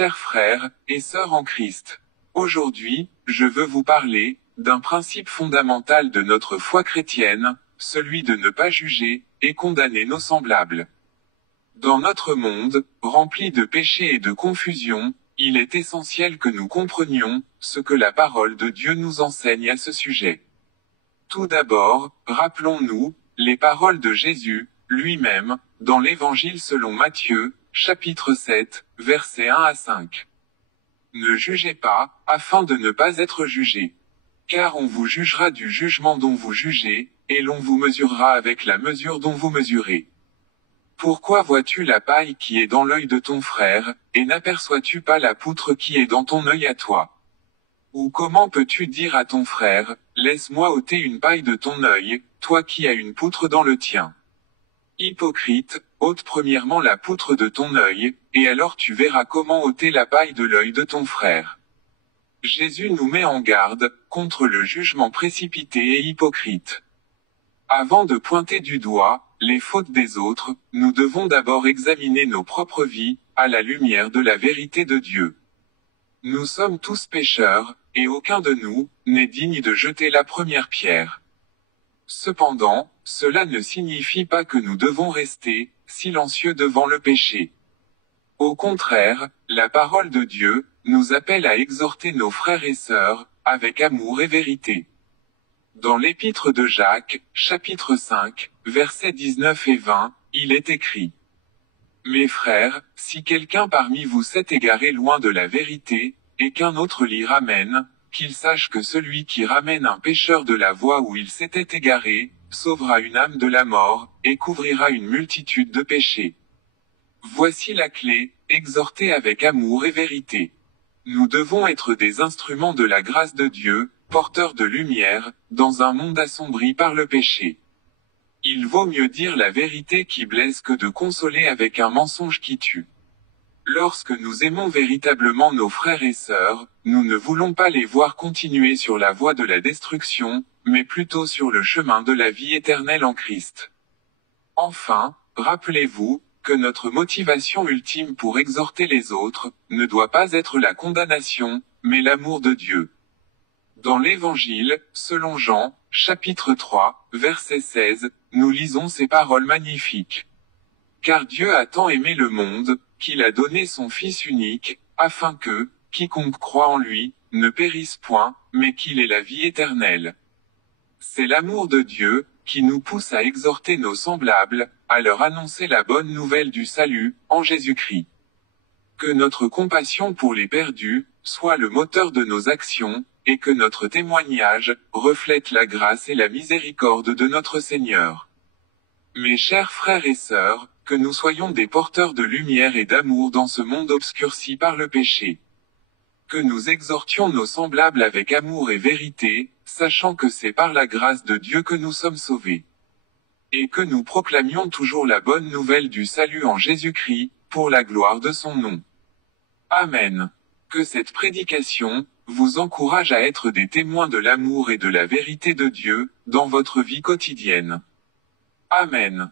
Chers frères et sœurs en Christ, aujourd'hui, je veux vous parler d'un principe fondamental de notre foi chrétienne, celui de ne pas juger et condamner nos semblables. Dans notre monde, rempli de péché et de confusion, il est essentiel que nous comprenions ce que la parole de Dieu nous enseigne à ce sujet. Tout d'abord, rappelons-nous les paroles de Jésus, lui-même, dans l'Évangile selon Matthieu, chapitre 7, versets 1 à 5. Ne jugez pas, afin de ne pas être jugés. Car on vous jugera du jugement dont vous jugez, et l'on vous mesurera avec la mesure dont vous mesurez. Pourquoi vois-tu la paille qui est dans l'œil de ton frère, et n'aperçois-tu pas la poutre qui est dans ton œil à toi? Ou comment peux-tu dire à ton frère, laisse-moi ôter une paille de ton œil, toi qui as une poutre dans le tien? Hypocrite, ôte premièrement la poutre de ton œil, et alors tu verras comment ôter la paille de l'œil de ton frère. Jésus nous met en garde contre le jugement précipité et hypocrite. Avant de pointer du doigt les fautes des autres, nous devons d'abord examiner nos propres vies, à la lumière de la vérité de Dieu. Nous sommes tous pécheurs, et aucun de nous n'est digne de jeter la première pierre. Cependant, cela ne signifie pas que nous devons rester silencieux devant le péché. Au contraire, la parole de Dieu nous appelle à exhorter nos frères et sœurs, avec amour et vérité. Dans l'épître de Jacques, chapitre 5, versets 19 et 20, il est écrit: Mes frères, si quelqu'un parmi vous s'est égaré loin de la vérité, et qu'un autre l'y ramène, qu'il sache que celui qui ramène un pécheur de la voie où il s'était égaré, sauvera une âme de la mort, et couvrira une multitude de péchés. Voici la clé, exhorter avec amour et vérité. Nous devons être des instruments de la grâce de Dieu, porteurs de lumière, dans un monde assombri par le péché. Il vaut mieux dire la vérité qui blesse que de consoler avec un mensonge qui tue. Lorsque nous aimons véritablement nos frères et sœurs, nous ne voulons pas les voir continuer sur la voie de la destruction, mais plutôt sur le chemin de la vie éternelle en Christ. Enfin, rappelez-vous que notre motivation ultime pour exhorter les autres ne doit pas être la condamnation, mais l'amour de Dieu. Dans l'Évangile, selon Jean, chapitre 3, verset 16, nous lisons ces paroles magnifiques. Car Dieu a tant aimé le monde, qu'il a donné son Fils unique, afin que, quiconque croit en lui, ne périsse point, mais qu'il ait la vie éternelle. C'est l'amour de Dieu, qui nous pousse à exhorter nos semblables, à leur annoncer la bonne nouvelle du salut, en Jésus-Christ. Que notre compassion pour les perdus, soit le moteur de nos actions, et que notre témoignage, reflète la grâce et la miséricorde de notre Seigneur. Mes chers frères et sœurs, que nous soyons des porteurs de lumière et d'amour dans ce monde obscurci par le péché. Que nous exhortions nos semblables avec amour et vérité, sachant que c'est par la grâce de Dieu que nous sommes sauvés. Et que nous proclamions toujours la bonne nouvelle du salut en Jésus-Christ, pour la gloire de son nom. Amen. Que cette prédication vous encourage à être des témoins de l'amour et de la vérité de Dieu, dans votre vie quotidienne. Amen.